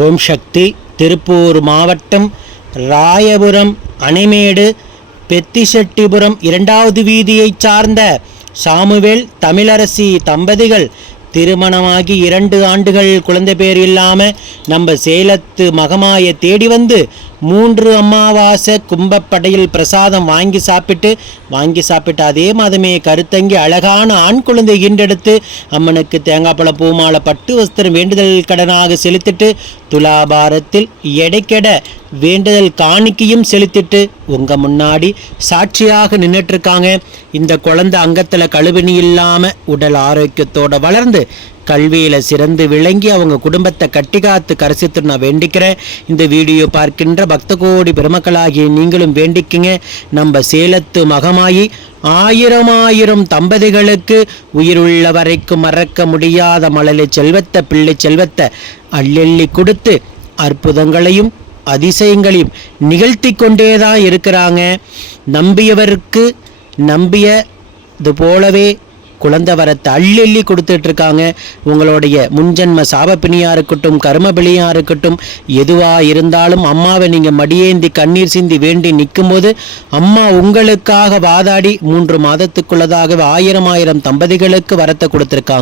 ஓம் சக்தி திருப்பூர் மாவட்டம் ராயபுரம் அணைமேடு பெத்திசெட்டிபுரம் இரண்டாவது வீதியைச் சார்ந்த சாமுவேல் தமிழரசி தம்பதிகள். திருமணமாகி இரண்டு ஆண்டுகள் குழந்தை பேர் இல்லாமல் நம்ம சேலத்து மகமாயை தேடி வந்து மூன்று அமாவாசை கும்பப்படையில் பிரசாதம் வாங்கி சாப்பிட்டு வாங்கி சாப்பிட்டு அதே மாதமே கருத்தங்கி அழகான ஆண் குழந்தை ஈண்டெடுத்து அம்மனுக்கு தேங்காய் பழம் பூமாலை பட்டு வஸ்திரம் வேண்டுதல் கடனாக செலுத்திட்டு துலாபாரத்தில் எடைக்கெட வேண்டுதல் காணிக்கையும் செலுத்திட்டு உங்கள் முன்னாடி சாட்சியாக நின்றுட்டு இருக்காங்க இந்த குழந்தை அங்கத்தில் கழுவினி இல்லாமல் உடல் ஆரோக்கியத்தோடு வளர்ந்து கல்வியில் சிறந்து விளங்கி அவங்க குடும்பத்தை கட்டி காத்து நான் வேண்டிக்கிறேன். இந்த வீடியோ பார்க்கின்ற பக்த கோடி பெருமக்களாகிய நீங்களும் வேண்டிக்குங்க. நம்ம சேலத்து மகமாயி ஆயிரம் ஆயிரம் தம்பதிகளுக்கு உயிருள்ள வரைக்கும் மறக்க முடியாத மழலை செல்வத்தை பிள்ளை செல்வத்தை அள்ளெள்ளி கொடுத்து அற்புதங்களையும் அதிசயங்களையும் நிகழ்த்தி கொண்டே தான் இருக்கிறாங்க. நம்பியவருக்கு நம்பிய இது போலவே குழந்தை வரத்தை அள்ளி கொடுத்துட்டு இருக்காங்க உங்களுடைய முன்ஜன்ம சாபப்பிணியாக இருக்கட்டும் கர்மபிணியாக இருக்கட்டும் எதுவாக இருந்தாலும் அம்மாவை நீங்கள் மடியேந்தி கண்ணீர் சிந்தி வேண்டி நிற்கும்போது அம்மா உங்களுக்காக வாதாடி மூன்று மாதத்துக்குள்ளதாகவே ஆயிரம் ஆயிரம் தம்பதிகளுக்கு வரத்தை கொடுத்துருக்காங்க.